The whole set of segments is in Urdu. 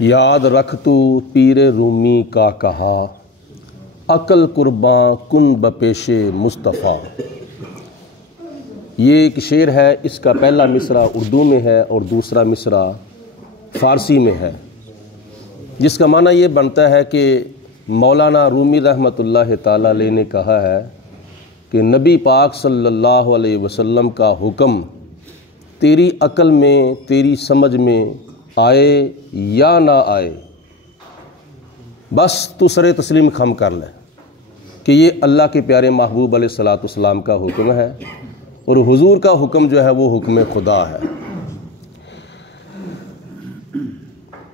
یاد رکھ تو پیر رومی کا کہا، عقل قرباں کن بپیش مصطفیٰ۔ یہ ایک شعر ہے، اس کا پہلا مصرع اردو میں ہے اور دوسرا مصرع فارسی میں ہے، جس کا معنی یہ بنتا ہے کہ مولانا رومی رحمۃ اللہ تعالیٰ علیہ نے کہا ہے کہ نبی پاک صلی اللہ علیہ وسلم کا حکم تیری عقل میں، تیری سمجھ میں آئے یا نہ آئے، بس تو سر تسلیم خم کر لے کہ یہ اللہ کے پیارے محبوب علیہ الصلوۃ والسلام کا حکم ہے، اور حضور کا حکم جو ہے وہ حکم خدا ہے۔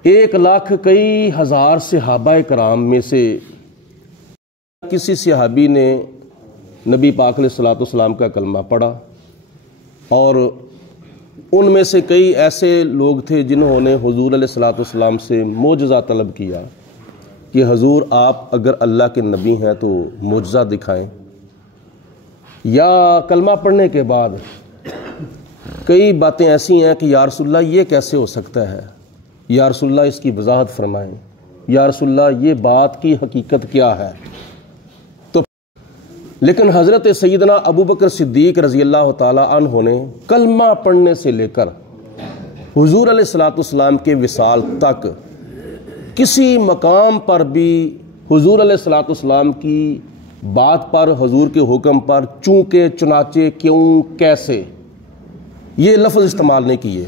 1,00,000 کئی ہزار صحابہ کرام میں سے کسی صحابی نے نبی پاک علیہ الصلوۃ والسلام کا کلمہ پڑھا، اور ان میں سے کئی ایسے لوگ تھے جنہوں نے حضور علیہ الصلوۃ والسلام سے معجزہ طلب کیا کہ حضور آپ اگر اللہ کے نبی ہیں تو معجزہ دکھائیں، یا کلمہ پڑھنے کے بعد کئی باتیں ایسی ہیں کہ یا رسول اللہ یہ کیسے ہو سکتا ہے، یا رسول اللہ اس کی وضاحت فرمائیں، یا رسول اللہ یہ بات کی حقیقت کیا ہے۔ تو لیکن حضرت سیدنا ابو بکر صدیق رضی اللہ تعالی عنہ نے کلمہ پڑھنے سے لے کر حضور علیہ الصلوۃ والسلام کے وصال تک کسی مقام پر بھی حضور علیہ الصلوۃ والسلام کی بات پر، حضور کے حکم پر چونکہ، چنانچہ، کیوں، کیسے یہ لفظ استعمال نہیں کیے،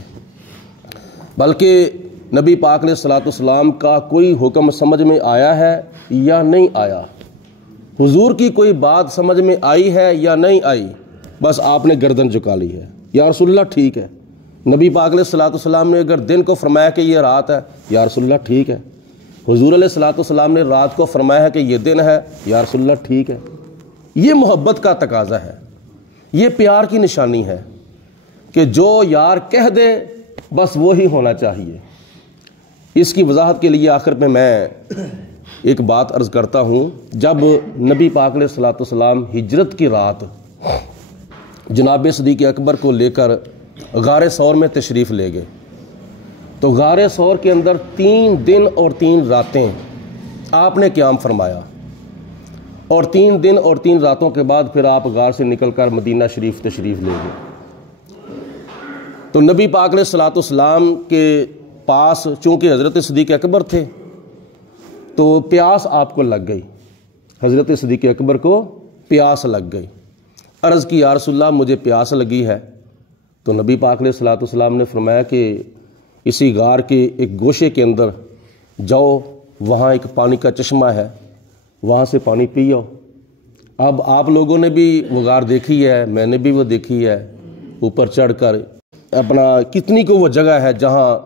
بلکہ نبی پاک علیہ الصلوۃ والسلام کا کوئی حکم سمجھ میں آیا ہے یا نہیں آیا، حضور کی کوئی بات سمجھ میں آئی ہے یا نہیں آئی، بس آپ نے گردن جھکا لی ہے، یا رسول اللہ ٹھیک ہے۔ نبی پاک علیہ الصلوۃ والسلام نے اگر دن کو فرمایا کہ یہ رات ہے، یا رسول اللہ ٹھیک ہے۔ حضور علیہ الصلوۃ والسلام نے رات کو فرمایا ہے کہ یہ دن ہے، یا رسول اللہ ٹھیک ہے۔ یہ محبت کا تقاضا ہے، یہ پیار کی نشانی ہے کہ جو یار کہہ دے بس وہی ہونا چاہیے۔ اس کی وضاحت کے لیے آخر میں ایک بات عرض کرتا ہوں۔ جب نبی پاک علیہ الصلوۃ والسلام ہجرت کی رات جناب صدیق اکبر کو لے کر غار ثور میں تشریف لے گئے، تو غار ثور کے اندر 3 دن اور 3 راتیں آپ نے قیام فرمایا، اور 3 دن اور 3 راتوں کے بعد پھر آپ غار سے نکل کر مدینہ شریف تشریف لے گئے۔ تو نبی پاک علیہ الصلوۃ والسلام کے پاس چونکہ حضرت صدیق اکبر تھے تو پیاس آپ کو لگ گئی، حضرت صدیق اکبر کو پیاس لگ گئی۔ عرض کی یا رسول اللہ مجھے پیاس لگی ہے، تو نبی پاک علیہ الصلوۃ والسلام نے فرمایا کہ اسی غار کے ایک گوشے کے اندر جاؤ، وہاں ایک پانی کا چشمہ ہے، وہاں سے پانی پی آؤ۔ اب آپ لوگوں نے بھی وہ غار دیکھی ہے، میں نے بھی وہ دیکھی ہے، اوپر چڑھ کر اپنا کتنی کو وہ جگہ ہے جہاں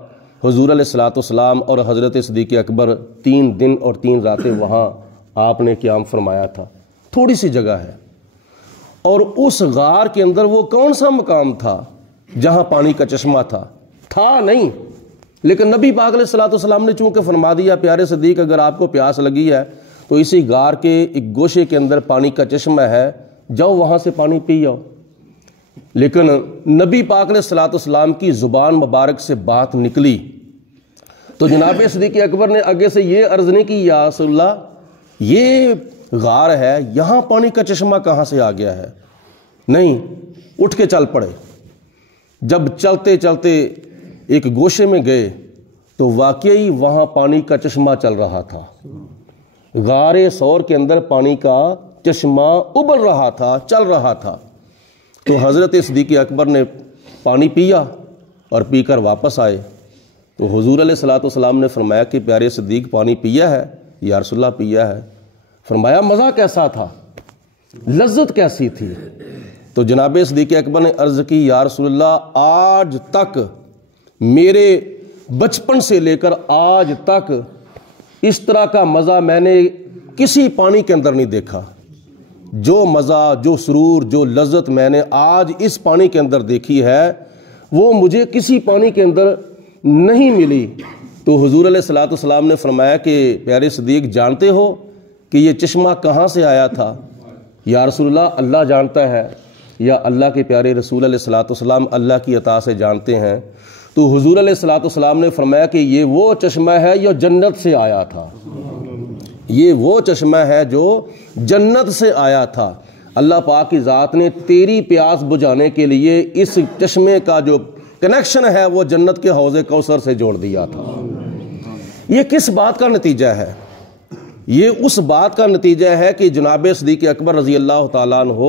حضور علیہ الصلوۃ والسلام اور حضرت صدیق اکبر 3 دن اور 3 راتیں وہاں آپ نے قیام فرمایا تھا، تھوڑی سی جگہ ہے۔ اور اس غار کے اندر وہ کون سا مقام تھا جہاں پانی کا چشمہ تھا نہیں، لیکن نبی پاک علیہ الصلوۃ والسلام نے چونکہ فرما دیا پیارے صدیق اگر آپ کو پیاس لگی ہے تو اسی غار کے ایک گوشے کے اندر پانی کا چشمہ ہے، جاؤ وہاں سے پانی پی آؤ۔ لیکن نبی پاک علیہ الصلوۃ والسلام کی زبان مبارک سے بات نکلی تو جناب صدیق اکبر نے آگے سے یہ عرض نہیں کی یا رسول اللہ یہ غار ہے، یہاں پانی کا چشمہ کہاں سے آ گیا ہے، نہیں، اٹھ کے چل پڑے۔ جب چلتے چلتے ایک گوشے میں گئے تو واقعی وہاں پانی کا چشمہ چل رہا تھا، غار ثور کے اندر پانی کا چشمہ ابل رہا تھا، چل رہا تھا۔ تو حضرت صدیق اکبر نے پانی پیا اور پی کر واپس آئے، تو حضور علیہ الصلوۃ والسلام نے فرمایا کہ پیارے صدیق پانی پیا ہے، یا رسول اللہ پیا ہے۔ فرمایا مزہ کیسا تھا، لذت کیسی تھی؟ تو جناب صدیق اکبر نے عرض کی یا رسول اللہ آج تک میرے بچپن سے لے کر آج تک اس طرح کا مزہ میں نے کسی پانی کے اندر نہیں دیکھا، جو مزہ، جو سرور، جو لذت میں نے آج اس پانی کے اندر دیکھی ہے وہ مجھے کسی پانی کے اندر نہیں ملی۔ تو حضور علیہ الصلوۃ والسلام نے فرمایا کہ پیارے صدیق جانتے ہو کہ یہ چشمہ کہاں سے آیا تھا؟ یا رسول اللہ اللہ جانتا ہے، یا اللہ کے پیارے رسول علیہ الصلوۃ والسلام اللہ کی عطا سے جانتے ہیں۔ تو حضور علیہ الصلوۃ والسلام نے فرمایا کہ یہ وہ چشمہ ہے جو جنت سے آیا تھا، یہ وہ چشمہ ہے جو جنت سے آیا تھا۔ اللہ پاک کی ذات نے تیری پیاس بجھانے کے لیے اس چشمے کا جو کنیکشن ہے وہ جنت کے حوض کوثر سے جوڑ دیا تھا۔ یہ کس بات کا نتیجہ ہے؟ یہ اس بات کا نتیجہ ہے کہ جناب صدیق اکبر رضی اللہ تعالیٰ عنہ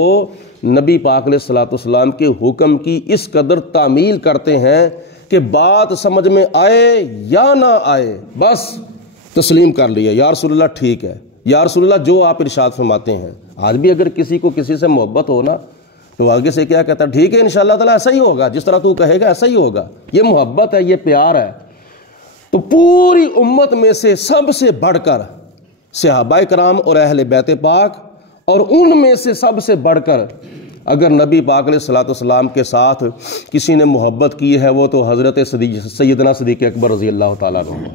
نبی پاک علیہ الصلوۃ والسلام کے حکم کی اس قدر تعمیل کرتے ہیں کہ بات سمجھ میں آئے یا نہ آئے بس تسلیم کر لیا، یا رسول اللہ ٹھیک ہے، یا رسول اللہ جو آپ ارشاد فرماتے ہیں۔ آج بھی اگر کسی کو کسی سے محبت ہو نا تو آگے سے کیا کہتا ہے؟ ٹھیک ہے انشاءاللہ تعالیٰ ایسا ہی ہوگا، جس طرح تو کہے گا ایسا ہی ہوگا۔ یہ محبت ہے، یہ پیار ہے۔ تو پوری امت میں سے سب سے بڑھ کر صحابہ کرام اور اہل بیت پاک، اور ان میں سے سب سے بڑھ کر اگر نبی پاک علیہ الصلوۃ والسلام کے ساتھ کسی نے محبت کی ہے وہ تو حضرت سیدنا صدیق اکبر رضی اللہ تعالیٰ عنہ،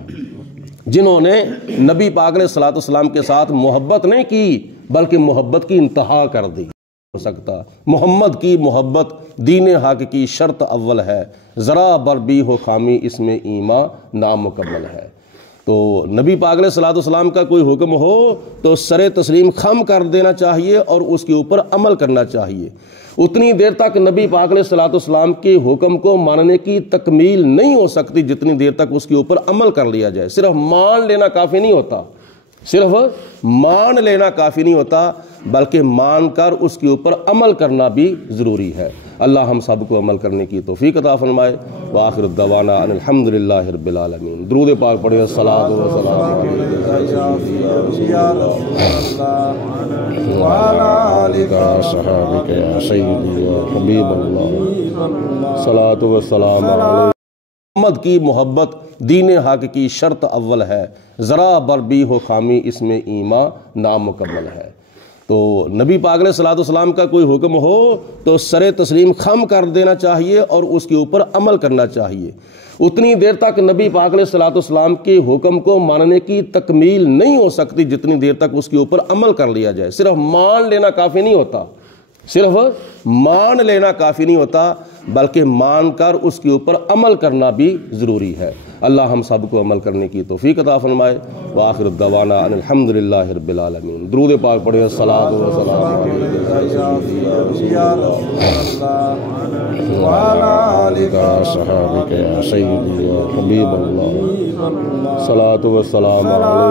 جنہوں نے نبی پاک علیہ الصلوۃ والسلام کے ساتھ محبت نہیں کی بلکہ محبت کی انتہا کر دی۔ ہو سکتا محمد کی محبت دین حق کی شرط اول ہے، ذرا بر بھی ہو خامی اس میں ایمان نامکمل ہے۔ تو نبی پاک علیہ الصلوۃ والسلام کا کوئی حکم ہو تو سر تسلیم خم کر دینا چاہیے اور اس کے اوپر عمل کرنا چاہیے۔ اتنی دیر تک نبی پاک علیہ الصلوۃ والسلام کے حکم کو ماننے کی تکمیل نہیں ہو سکتی جتنی دیر تک اس کے اوپر عمل کر لیا جائے۔ صرف مان لینا کافی نہیں ہوتا، صرف مان لینا کافی نہیں ہوتا بلکہ مان کر اس کے اوپر عمل کرنا بھی ضروری ہے۔ اللہ ہم سب کو عمل کرنے کی توفیق عطا فرمائے۔ وآخر الدعوانا ان الحمدللہ رب العالمین۔ درود پاک پڑھیں، الصلاۃ والسلام صحابک یا سیدی یا حبیب اللہ، صلاۃ والسلام علیہ۔ محمد کی محبت دین حق کی شرط اول ہے، ذرا بر بھی ہو خامی اس میں ایمان نامکمل ہے۔ تو نبی پاک علیہ الصلوۃ والسلام کا کوئی حکم ہو تو سر تسلیم خم کر دینا چاہیے اور اس کے اوپر عمل کرنا چاہیے۔ اتنی دیر تک نبی پاک علیہ الصلوۃ والسلام کے حکم کو ماننے کی تکمیل نہیں ہو سکتی جتنی دیر تک اس کے اوپر عمل کر لیا جائے۔ صرف مان لینا کافی نہیں ہوتا، صرف مان لینا کافی نہیں ہوتا بلکہ مان کر اس کے اوپر عمل کرنا بھی ضروری ہے۔ اللہ ہم سب کو عمل کرنے کی توفیق عطا فرمائے۔ وآخر الدعوانا ان الحمدللہ رب العالمین۔ درود پاک پڑھیں، الصلاۃ والسلام صحابک یا سیدی یا حبیب اللہ، صلاۃ والسلام علیہ۔